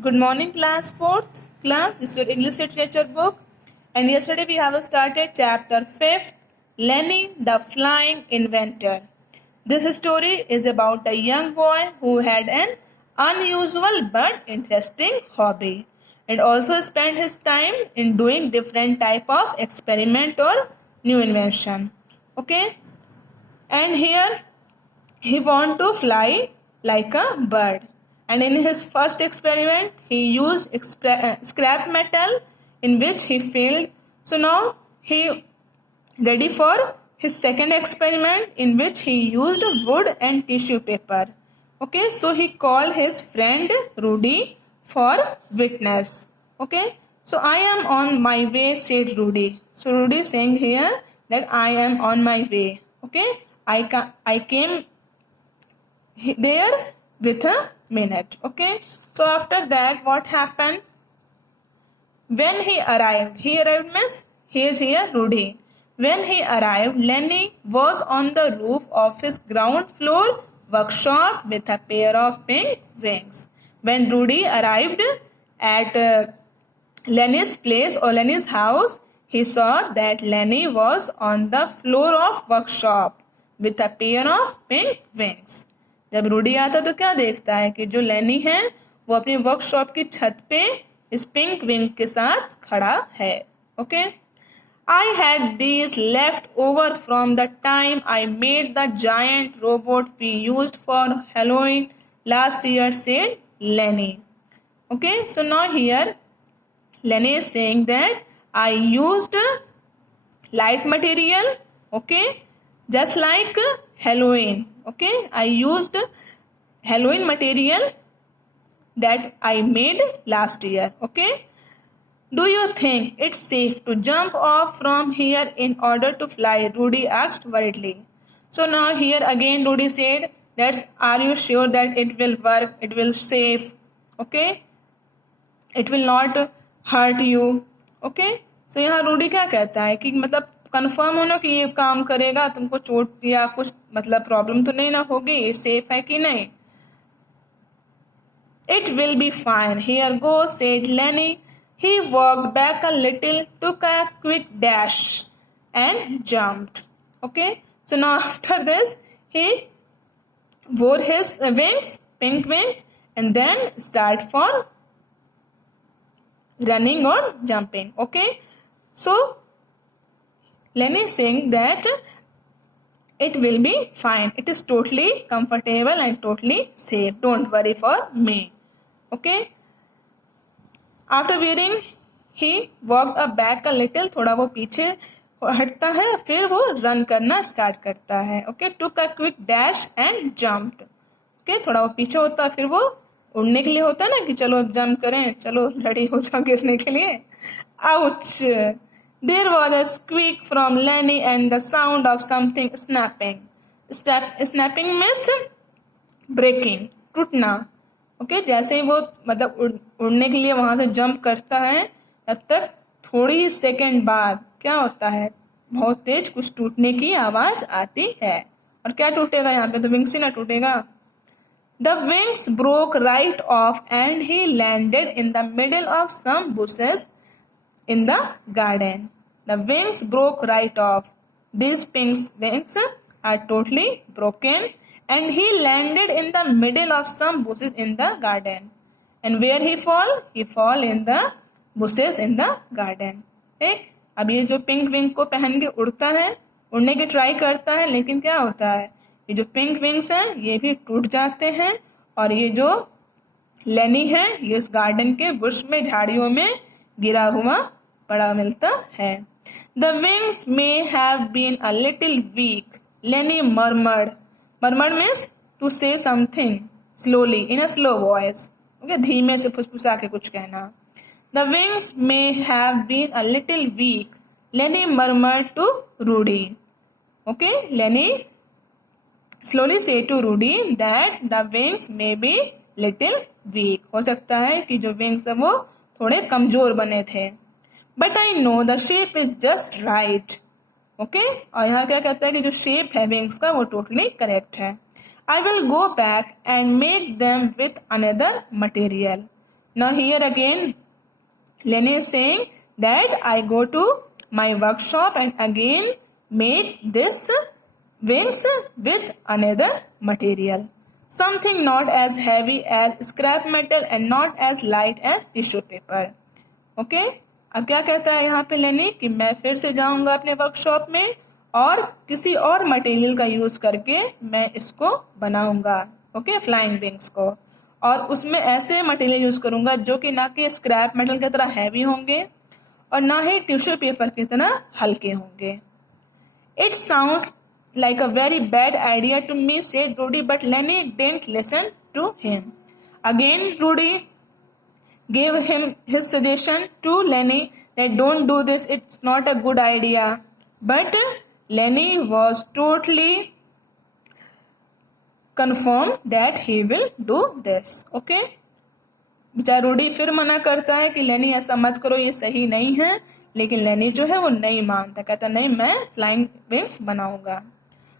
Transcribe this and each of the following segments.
Good morning, class 4th class. This is your English literature book. And yesterday we have started chapter 5th, Lenny the Flying Inventor. This story is about a young boy who had an unusual but interesting hobby and also spent his time in doing different type of experiment or new invention. Okay? And here he want to fly like a bird. And in his first experiment, he used scrap metal in which he failed. So now he ready for his second experiment in which he used wood and tissue paper. Okay, so he called his friend Rudy for witness. Okay, so I am on my way, said Rudy. So Rudy saying here that I am on my way. Okay, I came there with a minute. Okay, so after that what happened? When he arrived means he is here Rudy. When he arrived, Lenny was on the roof of his ground floor workshop with a pair of pink wings. When Rudy arrived at Lenny's place or Lenny's house, he saw that Lenny was on the floor of workshop with a pair of pink wings. जब रूडी आता तो क्या देखता है कि जो लेनी है वो अपनी वर्कशॉप की छत पे इस पिंक विंग के साथ खड़ा है. Okay, I had these left over from the time I made the giant robot we used for Halloween last year, said Lenny. Okay, so now here Lenny is saying that I used light material, okay, just like Halloween. Okay, I used Halloween material that I made last year. Okay, do you think it's safe to jump off from here in order to fly? Rudy asked worriedly. So now here again Rudy said, "That's are you sure that it will work? It will safe? Okay, it will not hurt you? Okay." So यहाँ रूडी क्या कहता है कि मतलब confirm होना कि ये काम करेगा, तुमको चोट या कुछ मतलब प्रॉब्लम तो नहीं ना होगी, ये सेफ है कि नहीं. It will be fine. Here goes, said Lenny. He walked back a little, took a quick dash and jumped. Okay, so now after this he wore his wings, pink wings, and then start for running or jumping. Okay, so Lenny is saying that it will be fine. It is totally comfortable and totally safe. Don't worry for me. Okay. After wearing, he walked back a little. थोड़ा वो पीछे हटता है, फिर वो run करना start करता है. Okay. Took a quick dash and jumped. Okay. थोड़ा वो पीछे होता है, फिर वो उड़ने के लिए होता है ना कि चलो अब जंप करें, चलो रेडी हो जाओ गिरने के लिए. Ouch! There was a squeak from Lenny and the sound of something snapping. Snapping means breaking, टूटना. ओके, जैसे ही वो मतलब उड़ने के लिए वहां से जंप करता है, तब तक थोड़ी ही सेकंड बाद क्या होता है, बहुत तेज कुछ टूटने की आवाज आती है. और क्या टूटेगा यहाँ पे, तो विंग्स ही ना टूटेगा. The wings broke right off and he landed in the middle of some bushes in the garden. The wings broke right off. These pink wings are totally broken and he landed in the middle of some bushes in the garden. And where he fall? He fall in the bushes in the garden. ठीक, अब ये जो pink wing को पहन के उड़ता है, उड़ने की ट्राई करता है, लेकिन क्या होता है, ये जो पिंक विंग्स हैं ये भी टूट जाते हैं और ये जो लेनी है ये उस गार्डन के बुश में झाड़ियों में गिरा हुआ पड़ा मिलता है. The wings may have been a little weak, Lenny murmured. Murmured means to say something slowly in a slow voice. Okay, धीमे से फुसफुसा के कुछ कहना. The wings may have been a little weak, Lenny murmured to Rudy. Okay, Lenny slowly say to Rudy that the wings may be little weak. हो सकता है कि जो wings है वो थोड़े कमजोर बने थे. But I know the shape is just right. Okay? और यहाँ क्या कहता है कि जो शेप है विंग्स का वो टोटली करेक्ट है. I will go back and make them with another material. Now here again Lenny is saying that I go to my workshop and again made this wings with another material. Something not as heavy as scrap metal and not as light as tissue paper. Okay अब क्या कहता है यहाँ पे लेनी कि मैं फिर से जाऊंगा अपने वर्कशॉप में और किसी और मटेरियल का यूज करके मैं इसको बनाऊंगा, ओके, फ्लाइंग विंग्स को, और उसमें ऐसे मटेरियल यूज करूंगा जो कि ना कि स्क्रैप मेटल की तरह हैवी होंगे और ना ही टिश्यू पेपर की तरह हल्के होंगे. It sounds like a very bad idea to me, said Rudy, but Lenny didn't listen to him. Again, Rudy gave him his suggestion to Lenny that don't do this, it's not a good idea. But Lenny was totally confirmed that he will do this. Okay? बेचारा रूडी फिर मना करता है कि लेनी ऐसा मत करो, ये सही नहीं है, लेकिन लेनी जो है वो नहीं मानता, कहता नहीं मैं फ्लाइंग विंग्स बनाऊंगा.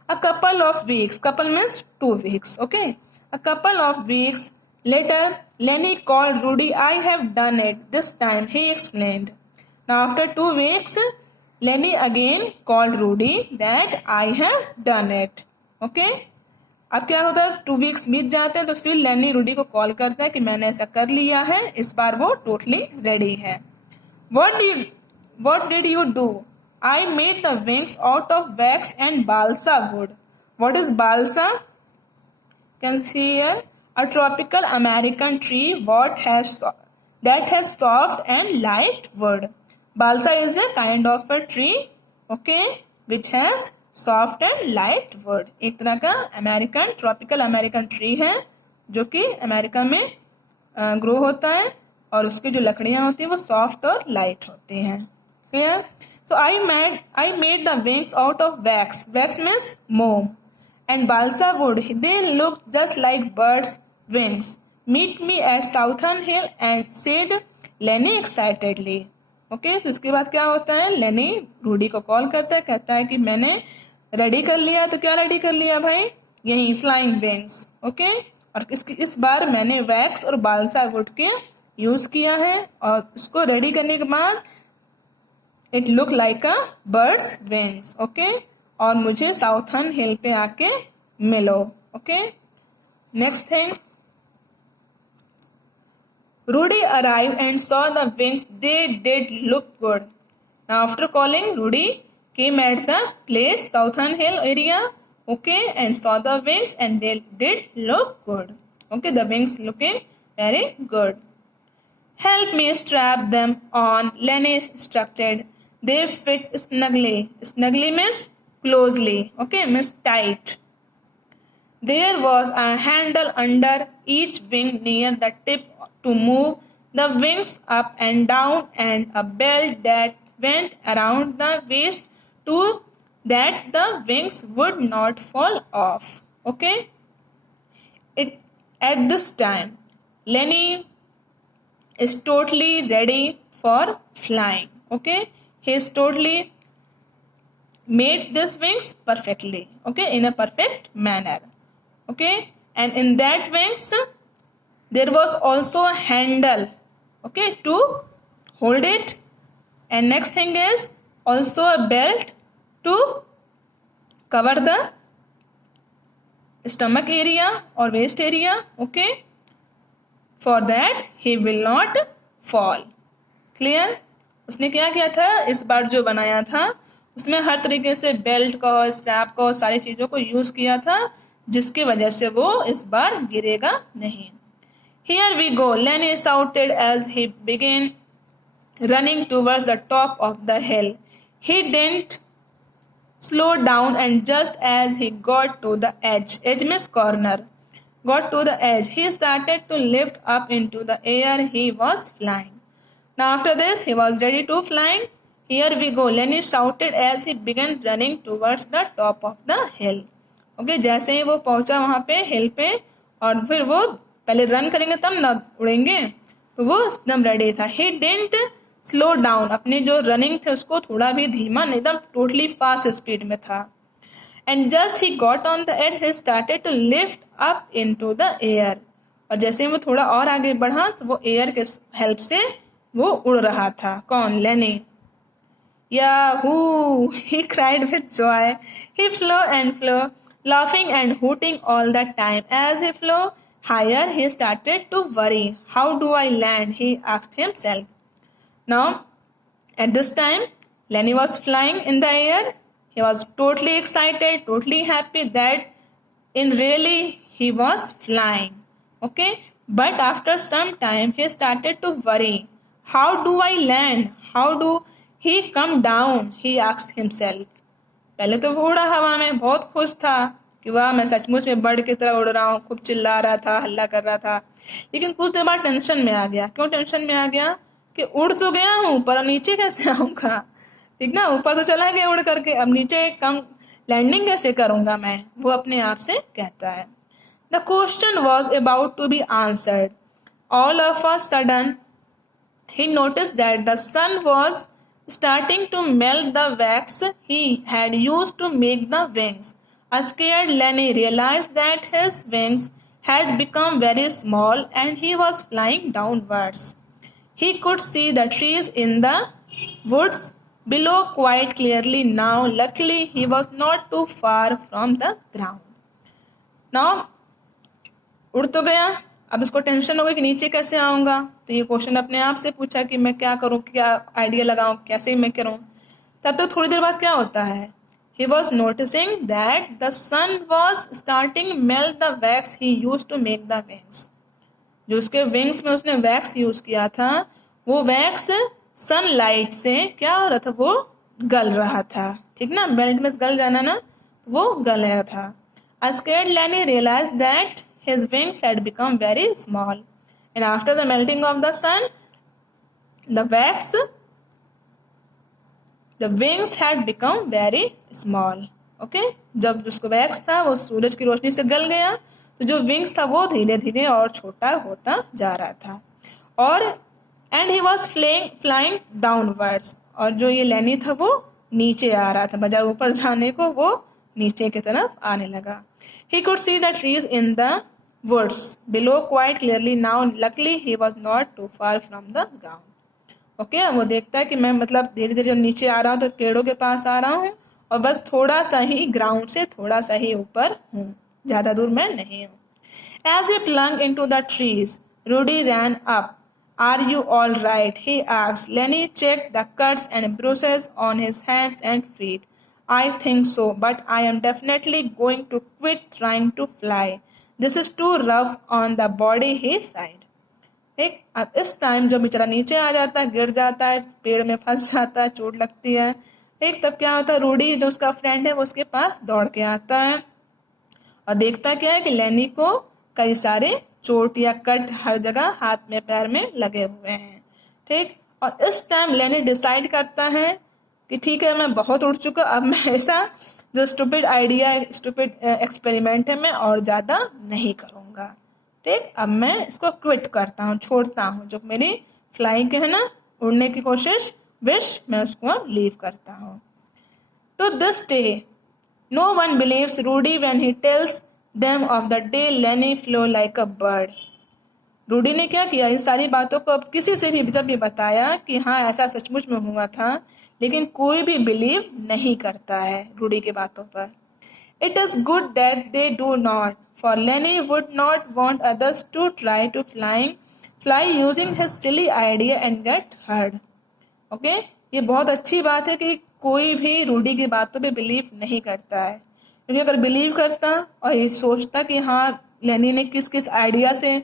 A couple of weeks, couple means 2 weeks, okay? A couple of weeks later, Lenny called Rudy. I have done it this time, he explained. Now after 2 weeks, Lenny again called Rudy that I have done it, okay? अब क्या होता है, 2 weeks बीत जाते हैं तो फिर लेनी रूडी को कॉल करता है कि मैंने ऐसा कर लिया है, इस बार वो टोटली रेडी है. What did you do? I made the wings out of wax and balsa wood. What is balsa? Can see here a tropical American tree that has soft and light wood. Balsa is a kind of a tree, okay, which has soft and light would. एक तरह का American tropical American tree है जो कि America में grow होता है और उसकी जो लकड़ियां होती हैं वो सॉफ्ट और लाइट होती हैं. Clear? So I made the wings out of wax. Wax means मोम. And balsa wood, they look just like birds wings. Meet me at southern hill and said Lenny excitedly. Okay, तो इसके बाद क्या होता है, लेनी रूडी को कॉल करता है, कहता है कि मैंने रेडी कर लिया. तो क्या रेडी कर लिया भाई, यही फ्लाइंग विंग्स. ओके, और इस बार मैंने वैक्स और बाल्सा वुड के यूज किया है और इसको रेडी करने के बाद it look like a bird's wings. Okay, और मुझे साउथर्न हिल पे आके मिलो. Okay, next thing, Rudy arrived and saw the wings. They did look good. Now after calling, Rudy came at the place, Southern Hill area, okay, and saw the wings and they did look good. Okay, the wings looking very good. Help me strap them on, Lenny instructed. They fit snugly. Snugly means closely. Okay, means tight. There was a handle under each wing near the tip to move the wings up and down, and a belt that went around the waist to that the wings would not fall off. Okay, at this time Lenny is totally ready for flying. Okay, he is totally made these wings perfectly, okay, in a perfect manner. Okay, and in that wings there was also a handle, okay, to hold it, and next thing is also a belt to cover the stomach area or waist area. Okay, for that he will not fall. Clear? उसने क्या किया था, इस बार जो बनाया था उसमें हर तरीके से बेल्ट का और स्ट्रैप का और सारी चीजों को यूज किया था जिसकी वजह से वो इस बार गिरेगा नहीं. Here we go, Lenny shouted as he began running towards the top of the hill. He didn't slow down, and just as he got to the edge means corner, got to the edge, he started to lift up into the air. He was flying. Now after this, he was ready to flying. Here we go, Lenny shouted as he began running towards the top of the hill. Okay, जैसे ही वो पहुंचा वहां पे हिल पे और फिर वो पहले रन करेंगे तब ना उड़ेंगे, तो वो एकदम रेडी था. ही डिडंट स्लो डाउन, अपने जो रनिंग थे उसको थोड़ा भी धीमा नहीं, एकदम टोटली फास्ट स्पीड में था. And just he got on the edge, he started to lift up into the air. और जैसे ही वो थोड़ा और आगे बढ़ा तो वो एयर के हेल्प से वो उड़ रहा था। कौन? लेनी। Yahoo! He cried with joy. He flew and flew, laughing and hooting all the time. As he flew higher, he started to worry. How do I land? He asked himself. Now, at this time, Lenny was flying in the air. He was totally excited, totally happy that in really he was flying. Okay, but after some time, he started to worry. How do I land? How do he come down? He asked himself. पहले तो वो उड़ा हवा में, बहुत खुश था कि वाह मैं सचमुच में बर्ड की तरह उड़ रहा हूँ, खूब चिल्ला रहा था, हल्ला कर रहा था। लेकिन कुछ देर बाद टेंशन में आ गया। क्यों टेंशन में आ गया? कि उड़ तो गया हूँ पर अब नीचे कैसे आऊंगा? ठीक ना, ऊपर तो चला गया उड़ करके, अब नीचे कम लैंडिंग कैसे करूंगा मैं? वो अपने आप से कहता है। The question was about to be answered. All of a sudden, he noticed that the sun was starting to melt the wax he had used to make the wings. A scared Lenny realized that his wings had become very small and he was flying downwards. He could see the trees in the woods below quite clearly now. Luckily, he was not too far from the ground. Now, उड़ तो गया, अब इसको tension हो गई कि नीचे कैसे आऊंगा। तो ये क्वेश्चन अपने आप से पूछा कि मैं क्या करूं, क्या आइडिया लगाऊं, कैसे मैं करूं। तब तक थोड़ी देर बाद क्या होता है? He was noticing that the sun was starting melt the wax he used to make the wings. जो उसके विंग्स में उसने वैक्स यूज किया था, वो वैक्स सनलाइट से क्या हो रहा था? वो गल रहा था। ठीक ना, मेल्ट में गल जाना ना, तो वो गल रहा था। A scared Lenny realized that his wings had become very small, and after the melting of the sun, the wings had become very small. Okay, जब उसको वैक्स था वो सूरज की रोशनी से गल गया, तो जो विंग्स था वो धीरे धीरे और छोटा होता जा रहा था। और and he was flying downwards, और जो ये लेनी था वो नीचे आ रहा था, बजाय ऊपर जाने को वो नीचे की तरफ आने लगा। He could see the trees in the woods below quite clearly now. Luckily, he was not too far from the ground. Okay, वो देखता है कि मैं मतलब धीरे धीरे जब नीचे आ रहा हूँ तो पेड़ों के पास आ रहा हूँ और बस थोड़ा सा ही ग्राउंड से थोड़ा सा ही ऊपर हूँ, ज्यादा दूर मैं नहीं हूँ। As he clung into the trees, Rudy ran up. Are you all right? He asked. Lenny checked the cuts and bruises on his hands and feet. I think so, but I am definitely going to quit trying to fly. This is too rough on the body, he sighed. ठीक, अब इस time जो बेचारा नीचे आ जाता है, गिर जाता है, पेड़ में फंस जाता है, चोट लगती है। ठीक, तब क्या होता है? रूडी जो उसका फ्रेंड है वो उसके पास दौड़ के आता है और देखता क्या है कि लेनी को कई सारे चोट या कट हर जगह हाथ में पैर में लगे हुए हैं। ठीक, और इस टाइम लेनी डिसाइड करता है कि ठीक है मैं बहुत उड़ चुका, अब मैं ऐसा जो स्टूपिड एक्सपेरिमेंट है मैं और ज्यादा नहीं करूंगा। ठीक, अब मैं इसको क्विट करता हूँ, छोड़ता हूँ, जो मेरी फ्लाइंग के है ना, उड़ने की कोशिश, विश, मैं उसको लीव करता हूँ। तो this day no one believes Rudy when he tells them of the day Lenny flew like a bird. Rudy ने क्या किया? इस सारी बातों को अब किसी से भी जब भी बताया कि हाँ ऐसा सचमुच में हुआ था, लेकिन कोई भी बिलीव नहीं करता है रूडी के बातों पर। It is good that they do not, for Lenny would not want others to try to fly using his silly idea and get hurt. Okay, ये बहुत अच्छी बात है कि कोई भी रूडी की बातों पे बिलीव नहीं करता है, क्योंकि अगर बिलीव करता और ये सोचता कि हाँ लेनी ने किस किस आइडिया से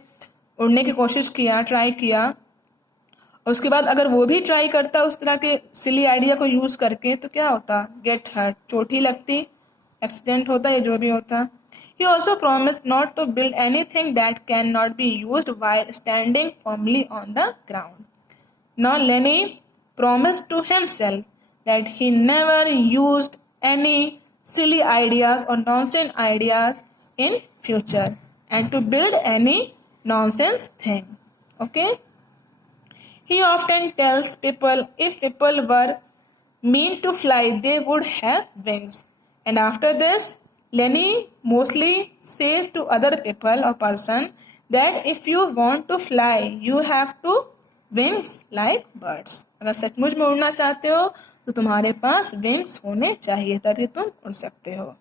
उड़ने की कोशिश किया, ट्राई किया, और उसके बाद अगर वो भी ट्राई करता उस तरह के सिली आइडिया को यूज करके, तो क्या होता? गेट हर्ट, चोट ही लगती, एक्सीडेंट होता, या जो भी होता। He also promised not to build anything that cannot be used while standing firmly on the ground. Now Lenny promised to himself that he never used any silly ideas or nonsense ideas in future and to build any nonsense thing. Okay? He often tells people if people were mean to fly, they would have wings. And after this, Lenny mostly says to other people or person that if you want to fly, you have to wings like birds. अगर सचमुच में उड़ना चाहते हो तो तुम्हारे पास wings होने चाहिए, तभी तुम उड़ सकते हो.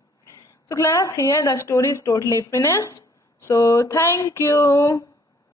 So class, here the story is totally finished. So thank you.